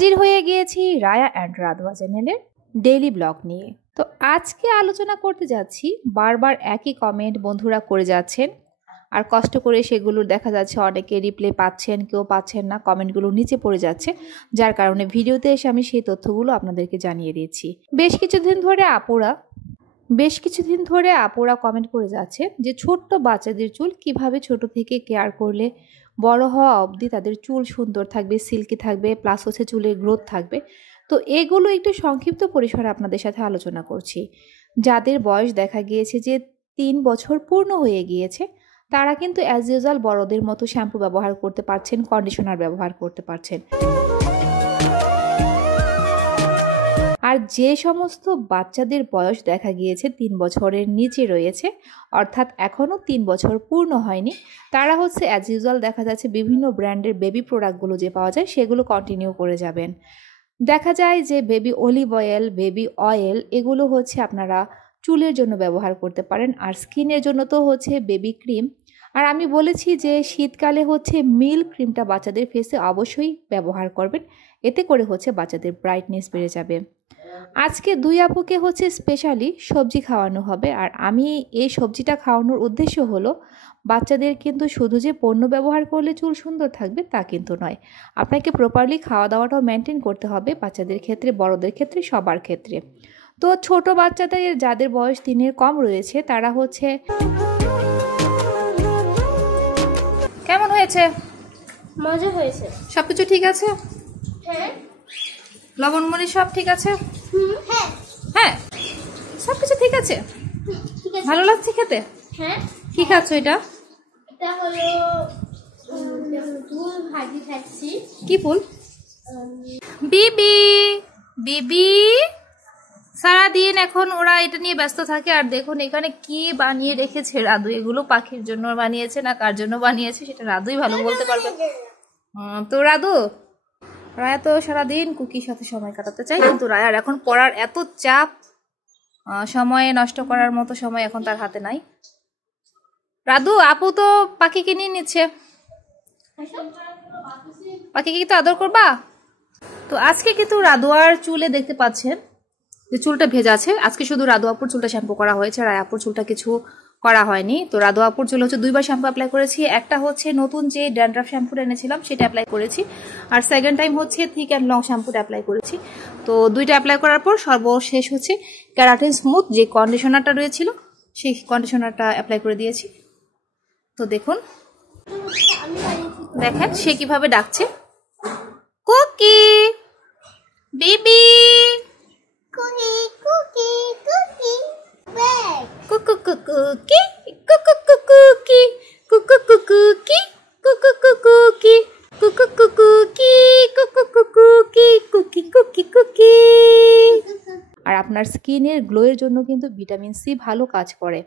হাজির হয়ে গিয়েছি রায়া অ্যান্ড রাধওয়া চ্যানেলের ডেইলি ব্লগ নিয়ে। তো আজকে আলোচনা করতে যাচ্ছি, বারবার একই কমেন্ট বন্ধুরা করে যাচ্ছেন আর কষ্ট করে সেগুলোর দেখা যাচ্ছে অনেকে রিপ্লাই পাচ্ছেন, কেউ পাচ্ছেন না, কমেন্টগুলো নিচে পড়ে যাচ্ছে, যার কারণে ভিডিওতে এসে আমি সেই তথ্যগুলো আপনাদেরকে জানিয়ে দিচ্ছি। বেশ কিছুদিন ধরে আপুরা কমেন্ট করে যাচ্ছে যে ছোট্ট বাচ্চাদের চুল কিভাবে ছোট থেকে কেয়ার করলে বড় হওয়া অবধি তাদের চুল সুন্দর থাকবে, সিল্কি থাকবে, প্লাস হচ্ছে চুলের গ্রোথ থাকবে। তো এগুলো একটু সংক্ষিপ্ত পরিসরে আপনাদের সাথে আলোচনা করছি। যাদের বয়স দেখা গিয়েছে যে 3 বছর পূর্ণ হয়ে গিয়েছে, তারা কিন্তু অ্যাজ ইউজুয়াল বড়দের মতো শ্যাম্পু ব্যবহার করতে পারছেন, কন্ডিশনার ব্যবহার করতে পারছেন। আর যে সমস্ত বাচ্চাদের বয়স দেখা গিয়েছে 3 বছরের নিচে রয়েছে, অর্থাৎ এখনও 3 বছর পূর্ণ হয়নি, তারা হচ্ছে অ্যাজ ইউজুয়াল দেখা যাচ্ছে বিভিন্ন ব্র্যান্ডের বেবি প্রোডাক্টগুলো যে পাওয়া যায় সেগুলো কন্টিনিউ করে যাবেন। দেখা যায় যে baby olive oil, baby oil এগুলো হচ্ছে আপনারা চুলের জন্য ব্যবহার করতে পারেন। আর স্কিনের জন্য তো হচ্ছে বেবি ক্রিম। আর আমি বলেছি যে শীতকালে হচ্ছে মিল্ক ক্রিমটা বাচ্চাদের ফেসে অবশ্যই ব্যবহার করবেন, এতে করে হচ্ছে বাচ্চাদের ব্রাইটনেস বেড়ে যাবে। আজকে 2 আপুকে হচ্ছে স্পেশালি সবজি খাওয়ানো হবে। আর আমি এই সবজিটা খাওয়ানোর উদ্দেশ্য হলো, বাচ্চাদের কিন্তু শুধু যে পণ্য ব্যবহার করলে চুল সুন্দর থাকবে তা কিন্তু নয়, আপনাকে প্রপারলি খাওয়া দাওয়াটাও মেনটেন করতে হবে, বাচ্চাদের ক্ষেত্রে, বড়দের ক্ষেত্রে, সবার ক্ষেত্রে। তো ছোট বাচ্চাদের যাদের বয়স 3-এর কম রয়েছে তারা হচ্ছে, কেমন হয়েছে? মজা হয়েছে। সবকিছু ঠিক আছে? হ্যাঁ। লবণ মরিচ সব ঠিক আছে? হ্যাঁ হ্যাঁ, সবকিছু ঠিক আছে। ঠিক আছে। ভালো লাগছে খেতে? হ্যাঁ। কি খাচ্ছ এটা? এটা হলো ফুল ভাজি খাচ্ছি। কি ফুল? বিবি বিবি সারাদিন এখন ওরা এটা নিয়ে ব্যস্ত থাকে। আর দেখুন এখানে কি বানিয়ে রেখেছে রাধু, এগুলো পাখির জন্য বানিয়েছে না কার জন্য বানিয়েছে সেটা রাধুই ভালো বলতে পারবে। তো রায়া তো সারাদিন কুকির সাথে সময় কাটাতে চায়, কিন্তু রায়ার এখন পড়ার এত চাপ, সময় নষ্ট করার মতো সময় এখন তার হাতে নাই। রাধু, আপু তো পাখিকে নিয়ে নিচ্ছে, পাখিকে কি তো আদর করবা? তো আজকে কিন্তু রাধুয়ার চুলে দেখতে পাচ্ছেন যে চুলটা ভেজা আছে। আজকে শুধু রাধু আপুর চুলটা শ্যাম্পু করা হয়েছে, রায় আপুর চুলটা কিছু করা হয়নি। তো রাধু আপুর চুল হচ্ছে 2বার শ্যাম্পু অ্যাপ্লাই করেছি। একটা হচ্ছে নতুন যে ড্যান্ড্রাফ শ্যাম্পুটা এনেছিলাম সেটা অ্যাপ্লাই করেছি, আর সেকেন্ড টাইম হচ্ছে থিক অ্যান্ড লং শ্যাম্পুটা অ্যাপ্লাই করেছি। তো 2টা অ্যাপ্লাই করার পর সর্বশেষ হচ্ছে ক্যারাটিন স্মুথ যে কন্ডিশনারটা রয়েছিল সেই কন্ডিশনারটা অ্যাপ্লাই করে দিয়েছি। তো দেখুন, দেখেন সে কিভাবে ডাকছে, Cookie baby, Cookie Cookie Cookie ব্যাগ কুকু কুকি কুকু কুকি কুকু কুকি কুকু কুকি কুকু কুকি কুকু কুকি কুকি কুকি কুকি। আর আপনার স্কিনের গ্লোয়ের জন্য কিন্তু ভিটামিন সি ভালো কাজ করে।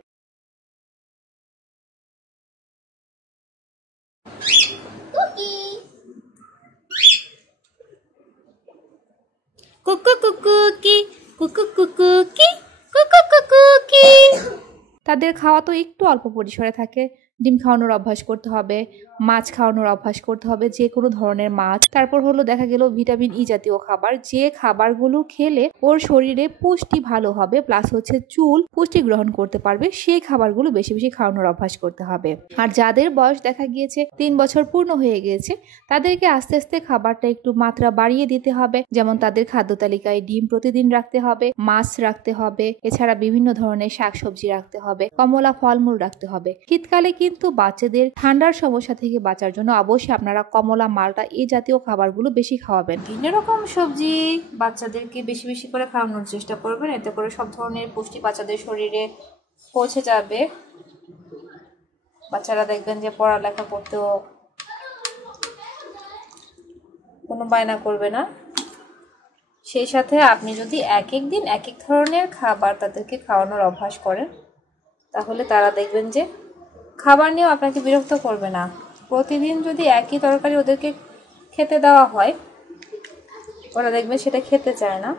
কুকি কুকু কুকি কুকু কুকি কুকু কুকি। তাদের খাওয়া তো একটু অল্প পরিসরে থাকে। ডিম খাওয়ানোর অভ্যাস করতে হবে, মাছ খাওয়ানোর অভ্যাস করতে হবে, যে কোনো ধরনের মাছ। তারপর হলো দেখা গেল ভিটামিন ই জাতীয় খাবার, যে খাবারগুলো খেলে ওর শরীরে পুষ্টি ভালো হবে, প্লাস হচ্ছে চুল পুষ্টি গ্রহণ করতে পারবে, সেই খাবারগুলো বেশি বেশি খাওয়ানোর অভ্যাস করতে হবে। আর যাদের বয়স দেখা গিয়েছে 3 বছর পূর্ণ হয়ে গিয়েছে, তাদেরকে আস্তে আস্তে খাবারটা একটু মাত্রা বাড়িয়ে দিতে হবে। যেমন তাদের খাদ্য তালিকায় ডিম প্রতিদিন রাখতে হবে, মাছ রাখতে হবে, এছাড়া বিভিন্ন ধরনের শাকসবজি রাখতে হবে, কমলা ফলমূল রাখতে হবে। শীতকালে কিন্তু বাচ্চাদের ঠান্ডার সমস্যা থেকে বাঁচার জন্য অবশ্যই আপনারা কমলা, মালটা এই জাতীয় খাবারগুলো বেশি খাওয়াবেন। বিভিন্ন রকম সবজি বাচ্চাদেরকে বেশি বেশি করে খাওয়ানোর চেষ্টা করবেন, এতে করে সব ধরনের পুষ্টি বাচ্চাদের শরীরে পৌঁছে যাবে। বাচ্চারা দেখবেন যে পড়ালেখা করতেও কোনো বায়না করবে না। সেই সাথে আপনি যদি এক এক দিন এক এক ধরনের খাবার তাদেরকে খাওয়ানোর অভ্যাস করেন, তাহলে তারা দেখবেন যে খাবার নিয়েও আপনাকে বিরক্ত করবে না। প্রতিদিন যদি একই তরকারি ওদেরকে খেতে দেওয়া হয়, ওরা দেখবেন সেটা খেতে চায় না।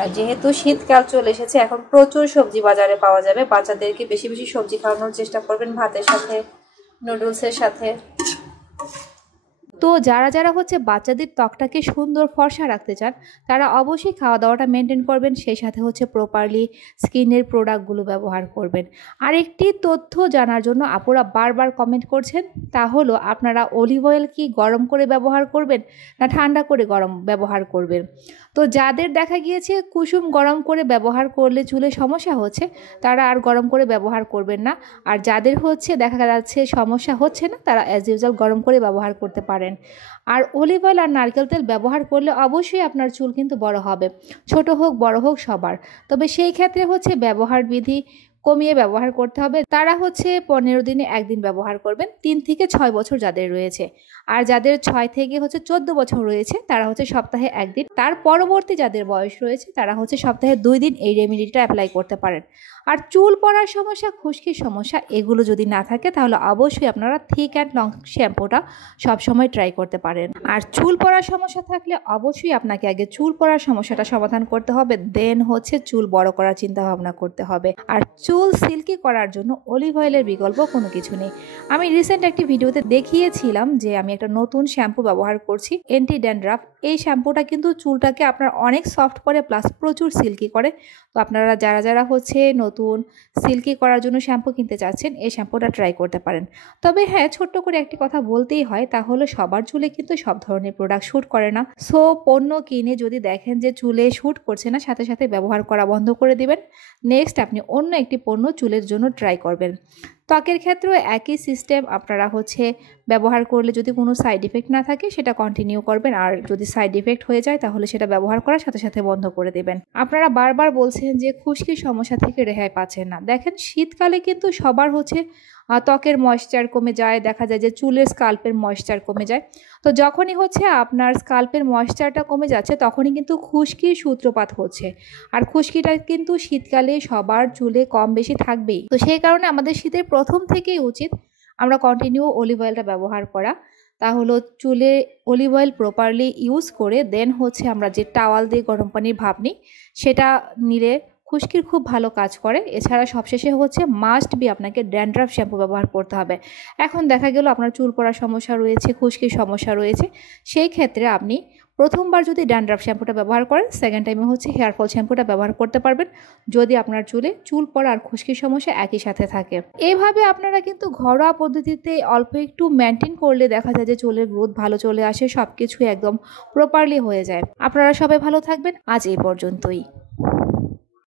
আর যেহেতু শীতকাল চলে এসেছে, এখন প্রচুর সবজি বাজারে পাওয়া যাবে, বাচ্চাদেরকে বেশি বেশি সবজি খাওয়ানোর চেষ্টা করবেন, ভাতের সাথে, নুডলসের সাথে। তো যারা যারা হচ্ছে বাচ্চাদের ত্বকটাকে সুন্দর ফর্সা রাখতে চান তারা অবশ্যই খাওয়া দাওয়াটা মেনটেন করবেন, সেই সাথে হচ্ছে প্রপারলি স্কিনের প্রোডাক্টগুলো ব্যবহার করবেন। আরেকটি তথ্য জানার জন্য আপুরা বারবার কমেন্ট করছেন, তা হলো আপনারা অলিভ অয়েল কি গরম করে ব্যবহার করবেন না ঠান্ডা করে ব্যবহার করবেন। তো যাদের দেখা গিয়েছে কুসুম গরম করে ব্যবহার করলে চুলে সমস্যা হচ্ছে তারা আর গরম করে ব্যবহার করবেন না, আর যাদের হচ্ছে দেখা যাচ্ছে সমস্যা হচ্ছে না তারা অ্যাজ ইউজুয়াল গরম করে ব্যবহার করতে পারেন। আর অলিভ অয়েল আর নারকেল তেল ব্যবহার করলে অবশ্যই আপনার চুল কিন্তু বড় হবে, ছোট হোক বড় হোক সবার। তবে সেই ক্ষেত্রে হচ্ছে ব্যবহার বিধি কমিয়ে ব্যবহার করতে হবে। তারা হচ্ছে 15 দিনে একদিন ব্যবহার করবেন, 3 থেকে 6 বছর যাদের রয়েছে। আর যাদের 6 থেকে হচ্ছে 14 বছর রয়েছে তারা হচ্ছে সপ্তাহে একদিন। তার পরবর্তী যাদের বয়স রয়েছে তারা হচ্ছে সপ্তাহে 2 দিন এই রেমেডিটা অ্যাপ্লাই করতে পারেন। আর চুল পড়ার সমস্যা, খুশকির সমস্যা এগুলো যদি না থাকে তাহলে অবশ্যই আপনারা থিক অ্যান্ড লং শ্যাম্পুটা সবসময় ট্রাই করতে পারেন। আর চুল পড়ার সমস্যা থাকলে অবশ্যই আপনাকে আগে চুল পড়ার সমস্যাটা সমাধান করতে হবে, দেন হচ্ছে চুল বড় করার চিন্তা ভাবনা করতে হবে। আর চুল সিল্কি করার জন্য অলিভ অয়েলের বিকল্প কোনো কিছু নেই। আমি রিসেন্ট একটি ভিডিওতে দেখিয়েছিলাম যে আমি একটা নতুন শ্যাম্পু ব্যবহার করছি, অ্যান্টি ড্যান্ড্রাফ। এই শ্যাম্পুটা কিন্তু চুলটাকে আপনার অনেক সফট করে প্লাস প্রচুর সিল্কি করে। তো আপনারা যারা যারা হচ্ছে নতুন সিল্কি করার জন্য শ্যাম্পু কিনতে চাচ্ছেন এই শ্যাম্পুটা ট্রাই করতে পারেন। তবে হ্যাঁ, ছোট্ট করে একটি কথা বলতেই হয়, তা হলো সবার চুলে কিন্তু সব ধরনের প্রোডাক্ট শ্যুট করে না। সো পণ্য কিনে যদি দেখেন যে চুলে শ্যুট করছে না, সাথে সাথে ব্যবহার করা বন্ধ করে দিবেন। নেক্সট আপনি অন্য একটি পণ্য চুলের জন্য ট্রাই করবেন। ত্বকের ক্ষেত্রেও একই সিস্টেম, আপনারা হচ্ছে ব্যবহার করলে যদি কোনো সাইড ইফেক্ট না থাকে সেটা কন্টিনিউ করবেন, আর যদি সাইড ইফেক্ট হয়ে যায় তাহলে সেটা ব্যবহার করার সাথে সাথে বন্ধ করে দেবেন। আপনারা বারবার বলছেন যে খুশকির সমস্যা থেকে রেহাই পাচ্ছেন না। দেখেন শীতকালে কিন্তু সবার হচ্ছে ত্বকের ময়েশ্চার কমে যায়, দেখা যায় যে চুলের স্কাল্পের ময়েশ্চার কমে যায়। তো যখনই হচ্ছে আপনার স্কাল্পের ময়েশ্চারটা কমে যাচ্ছে তখনই কিন্তু খুশকির সূত্রপাত হচ্ছে। আর খুশকিটা কিন্তু শীতকালে সবার চুলে কম বেশি থাকবেই। তো সেই কারণে আমাদের শীতের প্রথম থেকেই উচিত আমরা কন্টিনিউ অলিভ অয়েলটা ব্যবহার করা। তা হলো চুলে অলিভ অয়েল প্রপারলি ইউজ করে দেন হচ্ছে আমরা যে টাওয়াল দিয়ে গরম পানির ভাপ নিই সেটা নিলে খুশকির খুব ভালো কাজ করে। এছাড়া সবশেষে হচ্ছে মাস্ট বি আপনাকে ড্যান্ড্রাফ শ্যাম্পু ব্যবহার করতে হবে। এখন দেখা গেল আপনার চুল পড়ার সমস্যা রয়েছে, খুশকির সমস্যা রয়েছে, সেই ক্ষেত্রে আপনি প্রথমবার যদি ড্যান্ড্রাফ শ্যাম্পুটা ব্যবহার করেন, সেকেন্ড টাইমে হচ্ছে হেয়ার ফল শ্যাম্পুটা ব্যবহার করতে পারবেন যদি আপনার চুলে চুল পড়া আর খুশকির সমস্যা একই সাথে থাকে। এইভাবে আপনারা কিন্তু ঘরোয়া পদ্ধতিতে অল্প একটু মেনটেন করলে দেখা যায় যে চুলের গ্রোথ ভালো চলে আসে, সব কিছু একদম প্রপারলি হয়ে যায়। আপনারা সবাই ভালো থাকবেন, আজ এই পর্যন্তই।